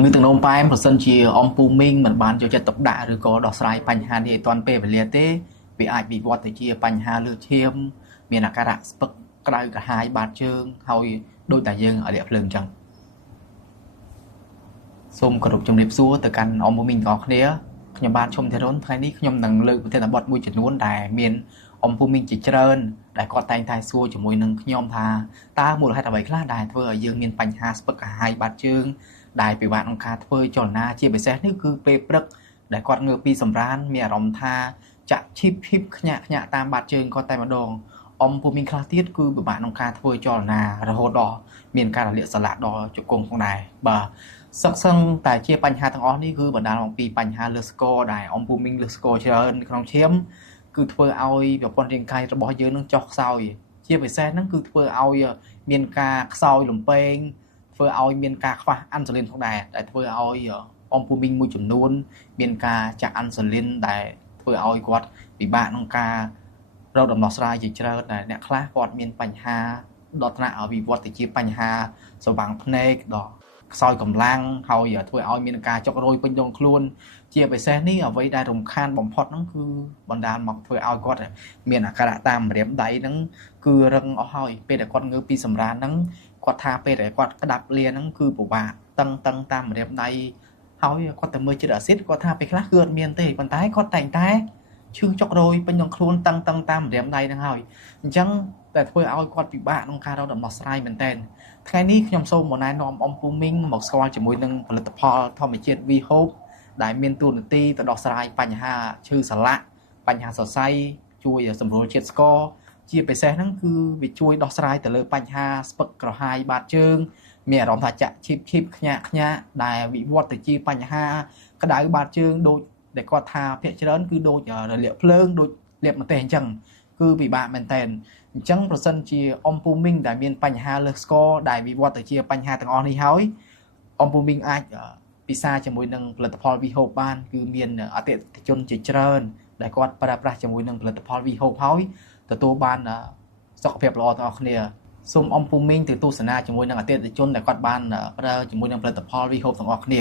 ជំងឺទឹកនោមផ្អែមប្រសិនជាអំពូមីងមិនបានយកចិត្តទុកដាក់ឬក៏ដោះស្រាយបញ្ហានេះឲ្យទាន់ពេលវេលាទេវាអាចវិវត្តទៅជាបញ្ហាលើសឈាមមានអាការៈស្ពឹកក្តៅក្រហាយបាតជើងហើយដូចតែយើងឲ្យលាក់ភ្លើងអញ្ចឹងសូមគោរពជំរាបសួរទៅកាន់អំពូមីងទាំងអស់គ្នាខ្ញុំបាទឈុំធីរុនថ្ងៃនេះខ្ញុំនឹងលើកប្រធានបទមួយចំនួនដែលមានអំពូមីងជាច្រើនដែលគាត់តែងតែសួរជាមួយនឹងខ្ញុំថាតើមូលហេតុអ្វីខ្លះដែលធ្វើឲ្យយើងមានបញ្ហាស្ពឹកក្រហាយបាតជើងដែលពិបាកក្នុងការធ្វើចលនាជាពិសេសនេះគឺពេលព្រឹកដែលគាត់ងើបពីសម្រានមានអារម្មណ៍ថាចាក់ឈីបខ្ញាក់តាមបាតជើងគាត់តែម្ដងអំពូមីងខ្លះទៀតគឺពិបាកក្នុងការធ្វើចលនារហូតដល់មានការរលាកសន្លាក់ដល់ជង្គង់ផងដែរបាទសិក្សាតែជាបញ្ហាទាំងអស់នេះគឺបណ្ដាលមកពីបញ្ហាលើសស្គរដែលអំពូមីងលើសស្គរច្រើនក្នុងឈាមគឺធ្វើឲ្យប្រព័ន្ធរាងកាយរបស់យើងនឹងចុះខ្សោយជាពិសេសហ្នឹងគឺធ្វើឲ្យមានការខ្សោយលំពេងធ្វើឲ្យមានការខ្វះអាន់ស៊ូលីនផងដែរដែលធ្វើឲ្យអំពូមីងមួយចំនួនមានការចាក់អាន់ស៊ូលីនដែលធ្វើឲ្យគាត់ពិបាកក្នុងការរកដំណោះស្រាយជាច្រើនដែលអ្នកខ្លះគាត់មានបញ្ហាដល់ថ្នាក់ឲ្យវិវត្តទៅជាបញ្ហាស្វាំងភ្នែកដល់ខ្សោយកម្លាំងហើយធ្វើឲ្យមានការចុករយពេញដងខ្លួនជាពិសេសនេះអ្វីដែលរំខានបំផុតហ្នឹងគឺបណ្ដាលមកធ្វើឲ្យគាត់មានអាការៈតាមម្រាមដៃហ្នឹងគឺរឹងអស់ហើយពេលដែលគាត់ងើបពីសម្រានហ្នឹងគាត់ថាពេលដែលគាត់ក្តាប់លាហ្នឹងគឺពិបាកតឹងតាមម្រាមដៃហើយគាត់ទៅមើលជាតិអាស៊ីតគាត់ថាពេលខ្លះគឺអត់មានទេប៉ុន្តែគាត់តែងតែឈឺចុករយពេញដងខ្លួនតឹងតាមម្រាមដៃហ្នឹងហើយអញ្ចឹងតែធ្វើឲ្យគាត់ពិបាកក្នុងការរកដំណោះស្រាយមែនទែនថ្ងៃនេះខ្ញុំសូមមកណែនាំអំពូមីងមកស្គាល់ជាមួយនឹងផលិតផលធម្មជាតិ V Hope ដែលមានតួនាទីទៅដោះស្រាយបញ្ហាឈឺសន្លាក់បញ្ហាសរសៃជួយសម្រួលជាតិស្ករជាពិសេសហ្នឹងគឺវាជួយដោះស្រាយទៅលើបញ្ហាស្ពឹកក្រហាយបាតជើងមានអារម្មណ៍ថាចាក់ឈីបខ្ញាក់ដែលវិវត្តទៅជាបញ្ហាក្តៅបាតជើងដូចដែលគាត់ថាភាគច្រើនគឺដូចរលាកភ្លើងដូចលាបម្ទេសអញ្ចឹងគឺពិបាកមែនតើអញ្ចឹងប្រសិនជាអំពូមីងដែលមានបញ្ហាលើសស្គរដែលវិវត្តទៅជាបញ្ហាទាំងអស់នេះហើយអំពូមីងអាចពិសាជាមួយនឹងផលិតផល V Hope បានគឺមានអតិថិជនជាច្រើនដែលគាត់ប្រើប្រាស់ជាមួយនឹងផលិតផល V Hope ហើយទទួលបានសុខភាពល្អទាំងអស់គ្នាសូមអំពូមីងទៅទស្សនាជាមួយនឹងអតិថិជនដែលគាត់បានប្រើជាមួយនឹងផលិតផល V Hope ទាំងអស់គ្នា